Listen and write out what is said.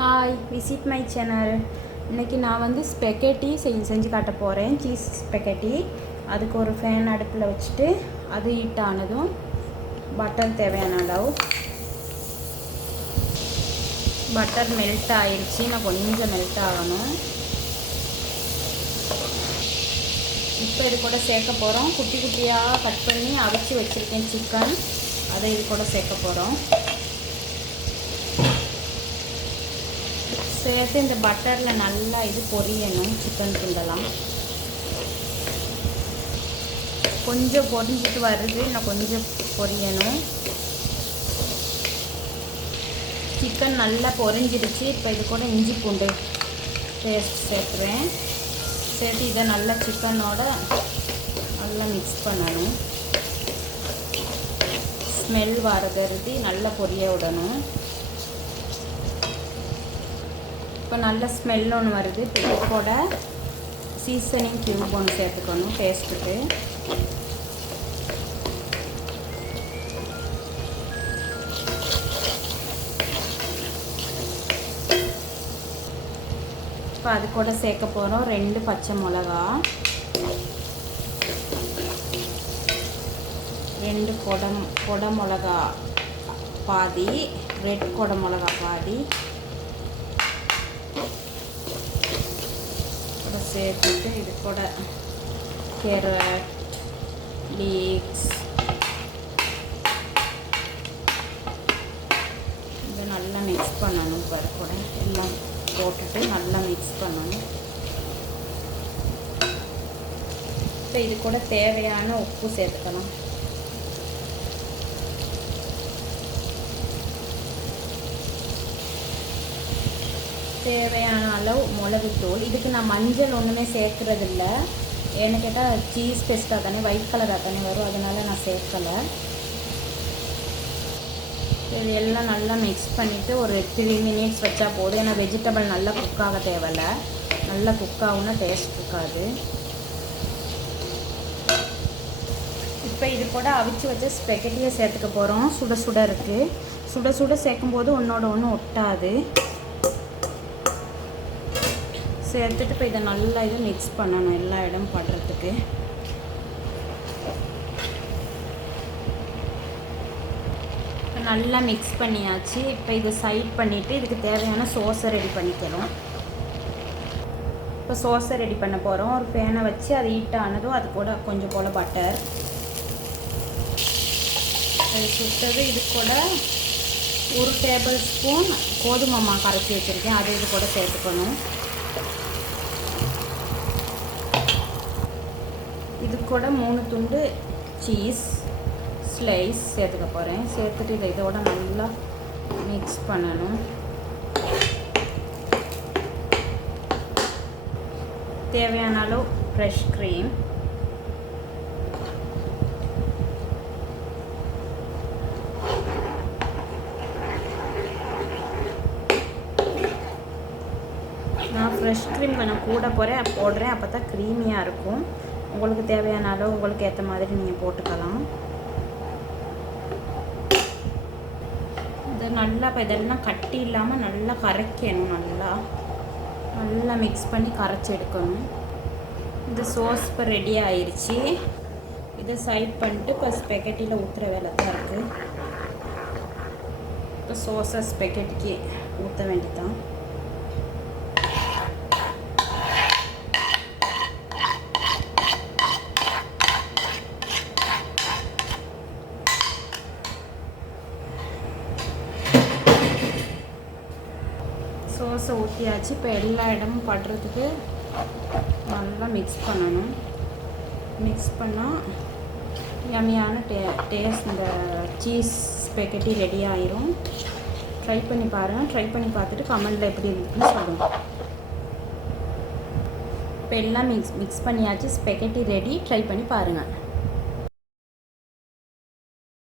Hi, visit my channel. இன்றைக்கி நான் வந்து ஸ்பெகட்டி செஞ்சு காட்ட போகிறேன். Cheese spaghetti. அதுக்கு ஒரு ஃபேன் அடுப்பில் வச்சுட்டு அது ஹீட் ஆனதும் பட்டர் தேவையான அளவு. பட்டர் மெல்ட் ஆயிடுச்சு. நான் கொஞ்சம் மெல்ட் ஆகணும். இப்போ இது கூட சேர்க்க போகிறோம். குட்டி குட்டியாக கட் பண்ணி அவிச்சு வச்சுருக்கேன் சிக்கன். அதை இது கூட சேர்க்க போகிறோம். சேர்த்து இந்த பட்டரில் நல்லா இது பொரியணும். சிக்கன் துண்டெல்லாம் கொஞ்சம் பொரிஞ்சிட்டு வருது. இன்னும் கொஞ்சம் பொரியணும். சிக்கன் நல்லா பொரிஞ்சிடுச்சு. இப்போ இது கூட இஞ்சி பூண்டு பேஸ்ட் சேர்க்குறேன். சேர்த்து இதை நல்லா சிக்கனோட நல்லா மிக்ஸ் பண்ணணும். ஸ்மெல் வரது நல்லா பொரிய விடணும். இப்போ நல்ல ஸ்மெல் ஒன்று வருது. இப்போ இது கூட சீசனிங் க்யூப் ஒன்று சேர்த்துக்கணும் டேஸ்ட்டுக்கு. இப்போ அது கூட சேர்க்க போகிறோம் 2 பச்சை மிளகா, 2 கொடை மிளகா பாதி, ரெட் கொடை மிளகா பாதி சேர்த்துட்டு இது கூட கேரட் லீக்ஸ் இதை நல்லா மிக்ஸ் பண்ணணும். இப்போ கூட எல்லாம் போட்டுட்டு நல்லா மிக்ஸ் பண்ணணும். இப்போ இது கூட தேவையான உப்பு சேர்த்துக்கலாம். தேவையான அளவு மிளகுத்தூள். இதுக்கு நான் மஞ்சள் ஒன்றுமே சேர்க்குறதில்ல. ஏன்னு கேட்டால் சீஸ் பேஸ்ட்டாக தானே ஒயிட் கலராக தானே வரும், அதனால் நான் சேர்க்கலை. இது எல்லாம் நல்லா மிக்ஸ் பண்ணிவிட்டு ஒரு 3 மினிட்ஸ் வச்சா போதும். ஏன்னா வெஜிடபிள் நல்லா குக்காக தேவையில்லை. நல்லா குக்காகுன்னா டேஸ்ட் இருக்காது. இப்போ இது கூட அவிச்சு வச்ச ஸ்பெகட்டியை சேர்த்துக்க போகிறோம். சுட சுட இருக்குது. சுட சுட சேர்க்கும்போது ஒன்றோட ஒன்று ஒட்டாது. சேர்த்துட்டு இப்போ இதை நல்லா இது மிக்ஸ் பண்ணணும் எல்லா இடம் படுறதுக்கு. நல்லா மிக்ஸ் பண்ணியாச்சு. இப்போ இதை சைட் பண்ணிவிட்டு இதுக்கு தேவையான சோஸை ரெடி பண்ணிக்கலாம். இப்போ சோஸை ரெடி பண்ண போகிறோம். ஒரு பேனை வச்சு அது ஹீட் ஆனதும் அது கூட கொஞ்சம் போல் பட்டர் அது சுட்டது. இது கூட 1 டேபிள் ஸ்பூன் கோதுமை மாவு கரைச்சி வச்சுருக்கேன். அது இது கூட சேர்த்துக்கணும். இது கூட 3 துண்டு சீஸ் ஸ்லைஸ் சேர்த்துக்க போகிறேன். சேர்த்துட்டு இதை இதோட நல்லா மிக்ஸ் பண்ணணும். தேவையான அளவு ஃப்ரெஷ் க்ரீம், நான் ஃப்ரெஷ் க்ரீம் கொஞ்சம் கூட போடுறேன். அப்போ தான் க்ரீமியாக இருக்கும். உங்களுக்கு தேவையான அளவு உங்களுக்கு ஏற்ற மாதிரி நீங்கள் போட்டுக்கலாம். இது நல்லா இப்போ இதெல்லாம் கட்டி இல்லாமல் நல்லா கரைக்கணும். நல்லா மிக்ஸ் பண்ணி கரைச்சி எடுக்கணும். இந்த சோஸ் இப்போ ரெடி ஆயிடுச்சு. இதை சைட் பண்ணிட்டு இப்போ ஸ்பெகட்டியில் ஊற்றுற வேலை தான் இருக்குது. இப்போ சோஸை ஸ்பெகட்டிக்கு ஊற்ற வேண்டியதான். சோஸை ஊற்றியாச்சு. இப்போ எல்லா இடமும் படுறதுக்கு நல்லா மிக்ஸ் பண்ணணும். மிக்ஸ் பண்ணால் யம்மியான டேஸ்ட் இந்த சீஸ் ஸ்பெகட்டி ரெடி ஆயிரும். ட்ரை பண்ணி பாருங்கள். ட்ரை பண்ணி பார்த்துட்டு கமெண்டில் எப்படி இருக்குன்னு சொல்லுங்கள். இப்போ எல்லாம் மிக்ஸ் பண்ணியாச்சு. Spaghetti ready. ட்ரை பண்ணி பாருங்கள்.